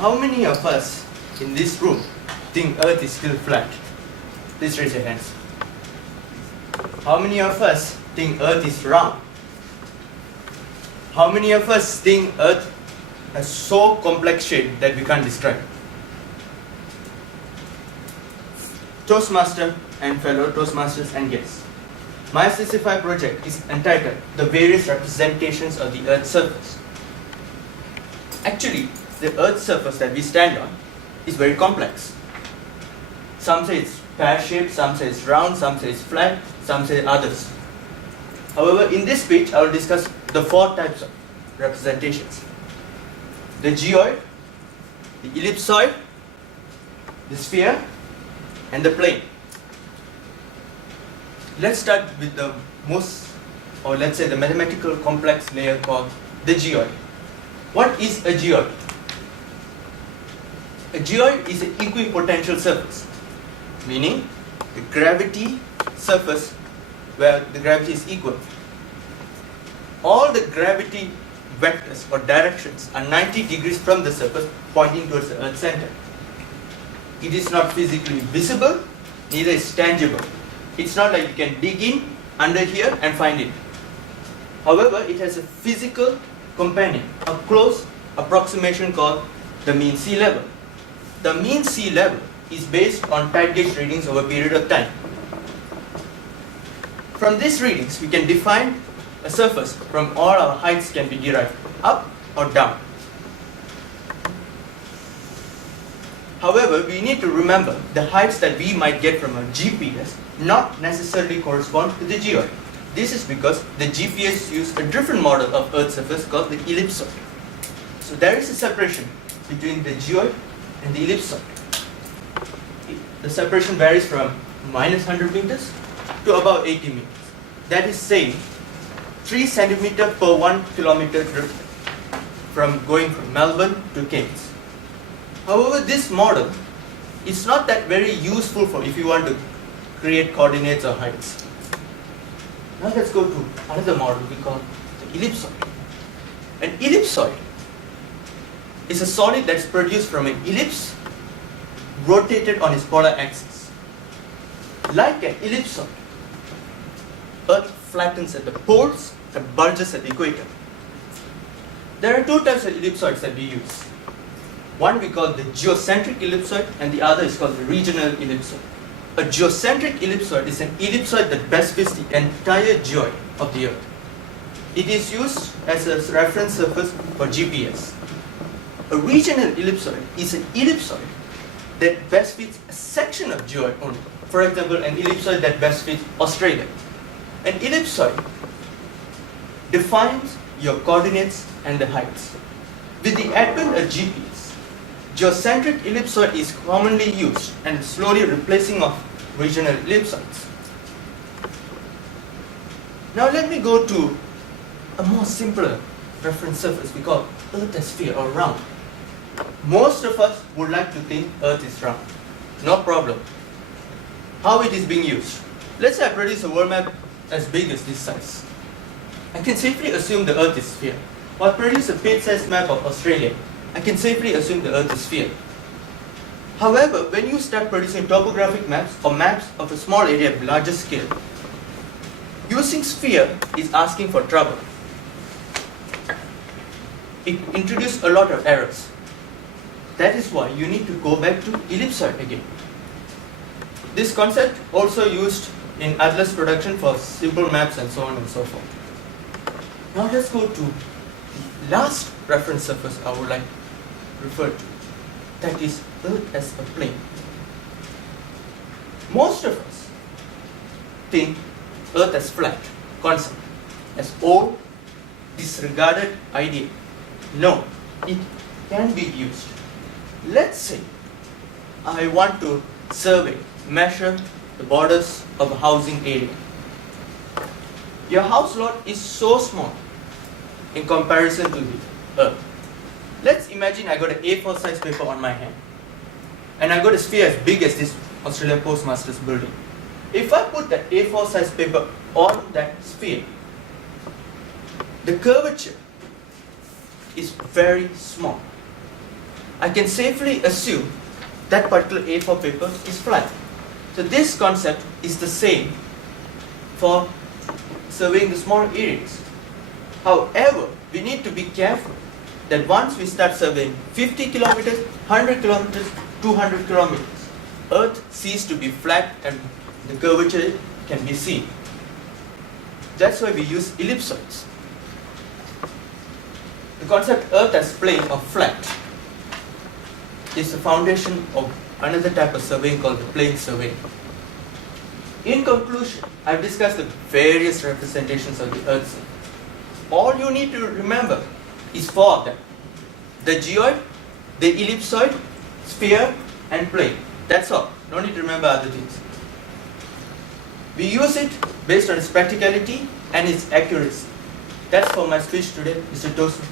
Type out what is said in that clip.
how many of us in this room think Earth is still flat? Please raise your hands. How many of us think Earth is round? How many of us think Earth has so complex shape that we can't describe? Toastmaster and fellow Toastmasters and guests. My SSFI project is entitled The Various Representations of the Earth's Surface. Actually, the Earth's surface that we stand on is very complex. Some say it's pear-shaped, some say it's round, some say it's flat, some say others. However, in this speech, I will discuss the 4 types of representations. The geoid, the ellipsoid, the sphere, and the plane. Let's start with the most, or let's say the mathematical complex layer called the geoid. What is a geoid? A geoid is an equipotential surface, meaning the gravity surface where the gravity is equal. All the gravity vectors or directions are 90 degrees from the surface pointing towards the Earth's center. It is not physically visible, neither is tangible. It's not like you can dig in under here and find it. However, it has a physical companion, a close approximation called the mean sea level. The mean sea level is based on tide gauge readings over a period of time. From these readings, we can define a surface from all our heights can be derived, up or down. However, we need to remember the heights that we might get from a GPS not necessarily correspond to the geoid. This is because the GPS used a different model of Earth's surface called the ellipsoid. So there is a separation between the geoid and the ellipsoid. The separation varies from minus 100 meters to about 80 meters. That is saying 3 centimeters per 1 kilometer drift from going from Melbourne to Cairns. However, this model is not that very useful for if you want to create coordinates or heights. Now let's go to another model we call the ellipsoid. An ellipsoid is a solid that's produced from an ellipse rotated on its polar axis. Like an ellipsoid, Earth flattens at the poles and bulges at the equator. There are 2 types of ellipsoids that we use. One we call the geocentric ellipsoid and the other is called the regional ellipsoid. A geocentric ellipsoid is an ellipsoid that best fits the entire geoid of the Earth. It is used as a reference surface for GPS. A regional ellipsoid is an ellipsoid that best fits a section of geoid only. For example, an ellipsoid that best fits Australia. An ellipsoid defines your coordinates and the heights. With the advent of GPS, geocentric ellipsoid is commonly used and slowly replacing of regional ellipsoids. Now let me go to a more simpler reference surface we call Earth as sphere or round. Most of us would like to think Earth is round. No problem. How it is being used? Let's say I produce a world map as big as this size. I can safely assume the Earth is sphere. Or I produce a page-sized map of Australia. I can safely assume the Earth is sphere. However, when you start producing topographic maps or maps of a small area of larger scale, using sphere is asking for trouble. It introduces a lot of errors. That is why you need to go back to ellipsoid again. This concept also used in Atlas production for simple maps and so on and so forth. Now let's go to the last reference surface I would like to refer to. That is Earth as a plane. Most of us think Earth as flat, concept, as old, disregarded idea. No, it can be used. Let's say I want to survey, measure the borders of a housing area. Your house lot is so small in comparison to the Earth. Let's imagine I got an A4 size paper on my hand and I got a sphere as big as this Australian Postmasters building. If I put that A4 size paper on that sphere, the curvature is very small. I can safely assume that particular A4 paper is flat. So this concept is the same for surveying the small areas. However, we need to be careful that once we start surveying 50 kilometers, 100 kilometers, 200 kilometers, Earth ceases to be flat and the curvature can be seen. That's why we use ellipsoids. The concept Earth as plane or flat is the foundation of another type of surveying called the plane surveying. In conclusion, I've discussed the various representations of the Earth's surface. All you need to remember is four of them: the geoid, the ellipsoid, sphere, and plane. That's all. No need to remember other things. We use it based on its practicality and its accuracy. That's for my speech today, Mr. Tosu.